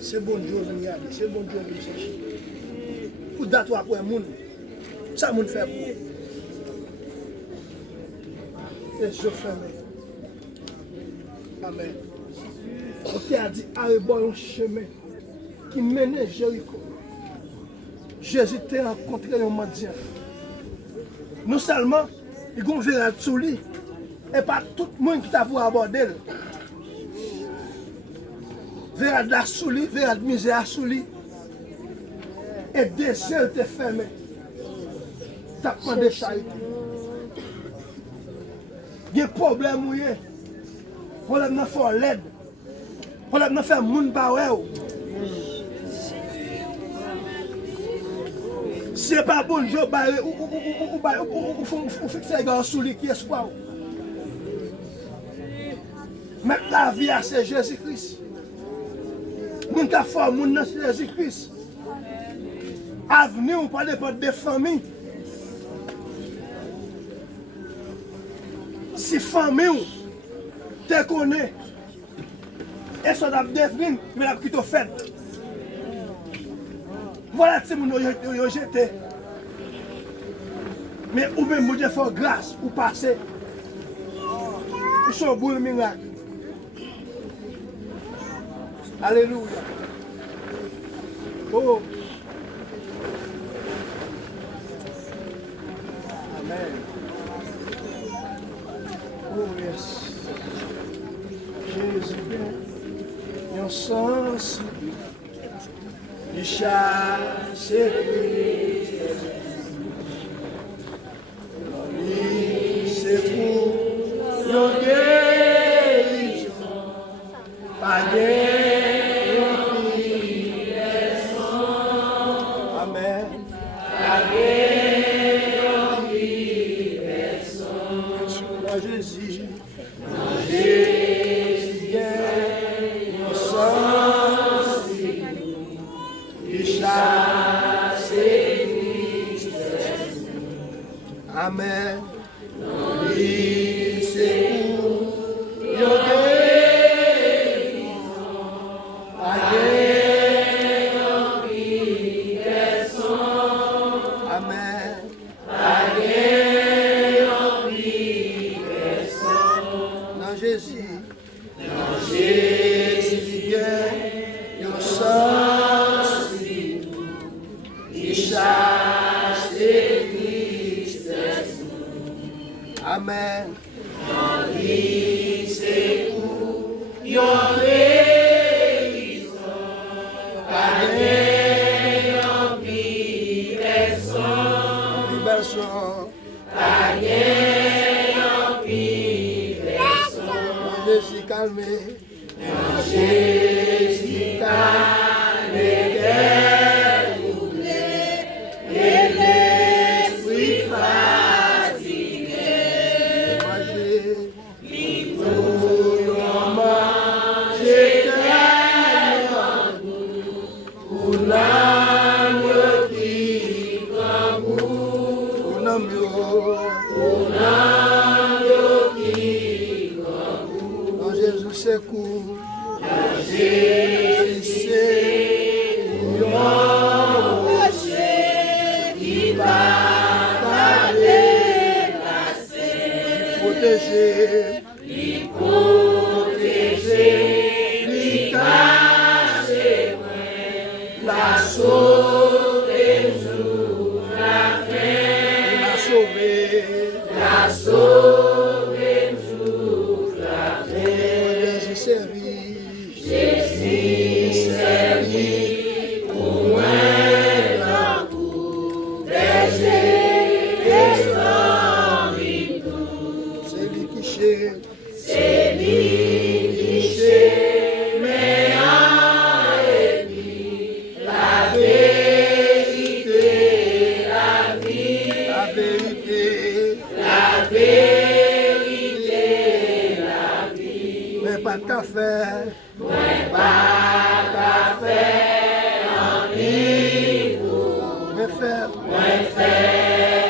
C'est bon Dieu de regarder, c'est bon Dieu de chercher. Pour dater pour un monde, ça monde fait pour. C'est je fermé. Amen. On t'a dit, allez bon un chemin qui mène à Jéricho. Jésus t'a rencontré un mendiant. Non seulement, il y a un verre sous lui, et pas tout le monde qui t'a pour aborder. Verre de la sous lui, verre de misère sous lui. Et des yeux te fermés. T'as demandé charité. Il y a un problème où il y a. Problème de faire l'aide. Problème de faire moun ba ou. Si c'est pas bon, je ou fixer les gars sous lui qui est quoi. Mettre la vie à c'est Jésus-Christ. Moun ta fort, moun dans Jésus-Christ. Avenir, on parle pas des familles. Si famille, te connaît, et ça doit devenir, mais la qui te fait. Voilà, c'est mon jeté. Mais ou même, Dieu fait grâce, ou passer. Ou son boule miracle. Alléluia. Oh. Amen. Oh yes. Jésus, yon sens, il chasse c'est pour nos guérisons, pas Amen. Jésus, mon sang, il chasse Amen. C'est pour nos Amen. C'est pour your guérison, libération, Jésus calmé, Jésus calmé, et l'esprit fatigué. Jésus c'est court, Jésus c'est qui va protéger, lui cacher, la sauver, la sauver, la sauver, la faire. Jésus servit, Jésus servit pour moi l'amour, berger des hommes tout. C'est lui qui cherche, c'est lui qui cherche, mais en lui la vérité, la vie, la vérité, la vérité, la vie. Mais pas de café, mais pas de café en niveau, mais faire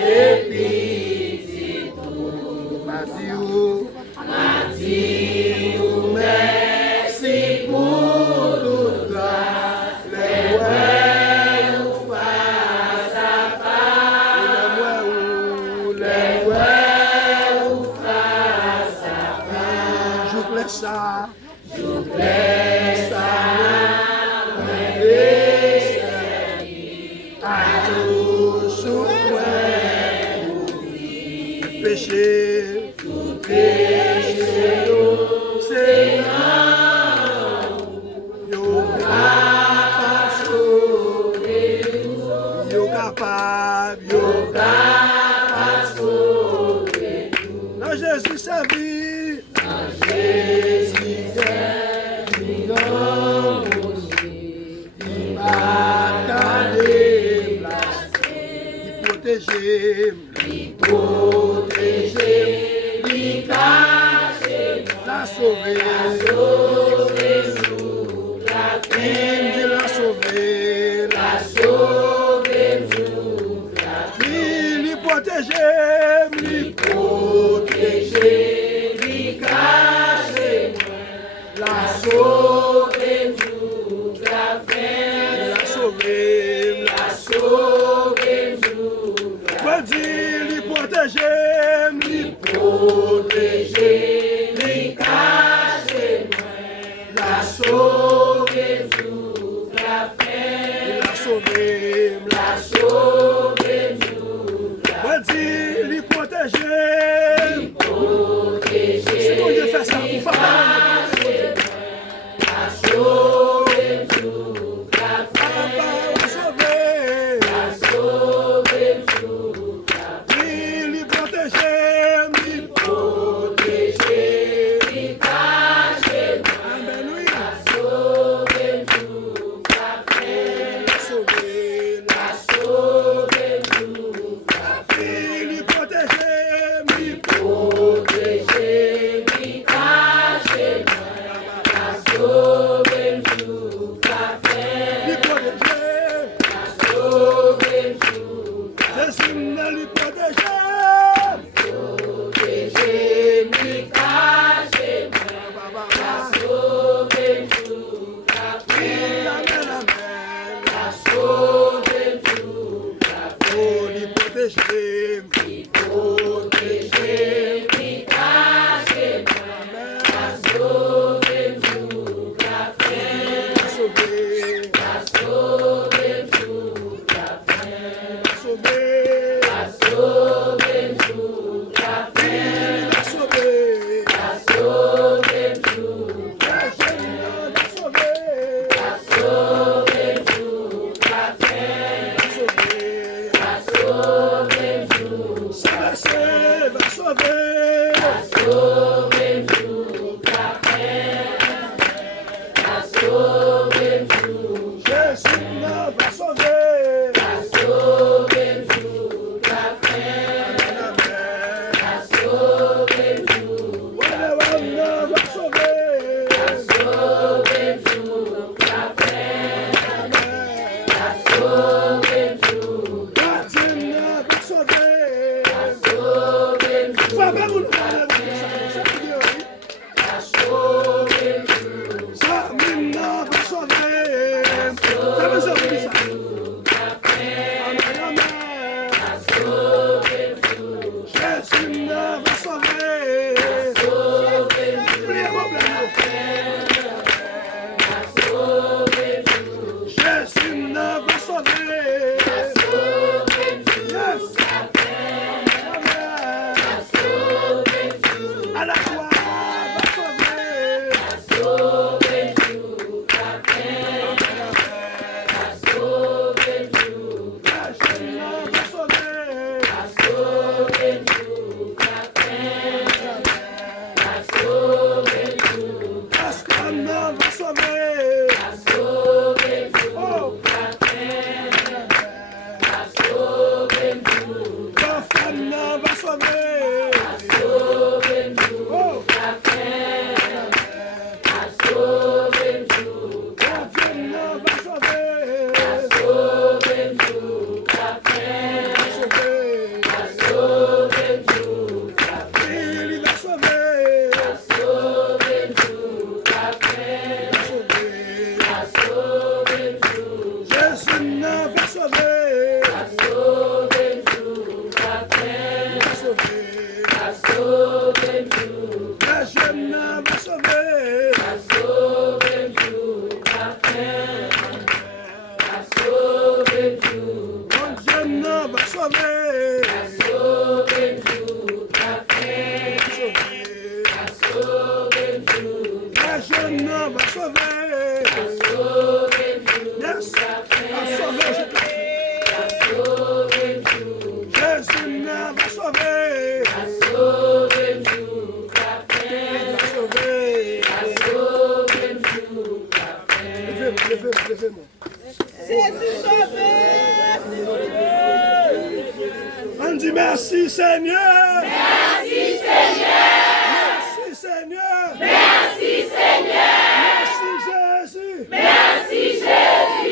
depuis c'est tout. Mathieu, merci pour tout grâce, les ouais ou face à face, les ouais ou face à face. Je plains ça, mais péchés, Seigneur, yo capable sauver, yo capable sauver. Dans Jésus sa vie, dans Jésus sa vie, non, il va garder, il protéger, il cacher, la sauver, la sauver, il protéger, il cacher, la sauver, la sauver, bon Dieu, il protéger, il cacher, la sauver, la sauver, bon Dieu, il protéger, si mon Dieu fait ça, vous faites dit merci Seigneur. Merci Seigneur. Merci Seigneur. Merci Seigneur. Merci Merci Jésus.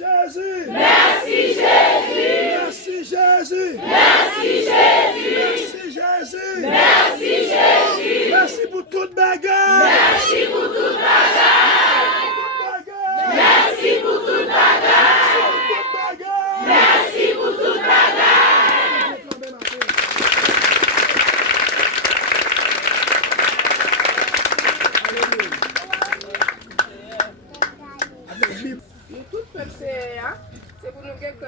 Jésus. Merci Jésus. Merci Jésus. Merci Jésus. Merci Jésus. Merci Jésus. Merci pour toute bagarre. Merci pour toute bagarre. Merci pour toute bagarre. Merci pour toute bagarre. Nous tous peuple c'est pour nous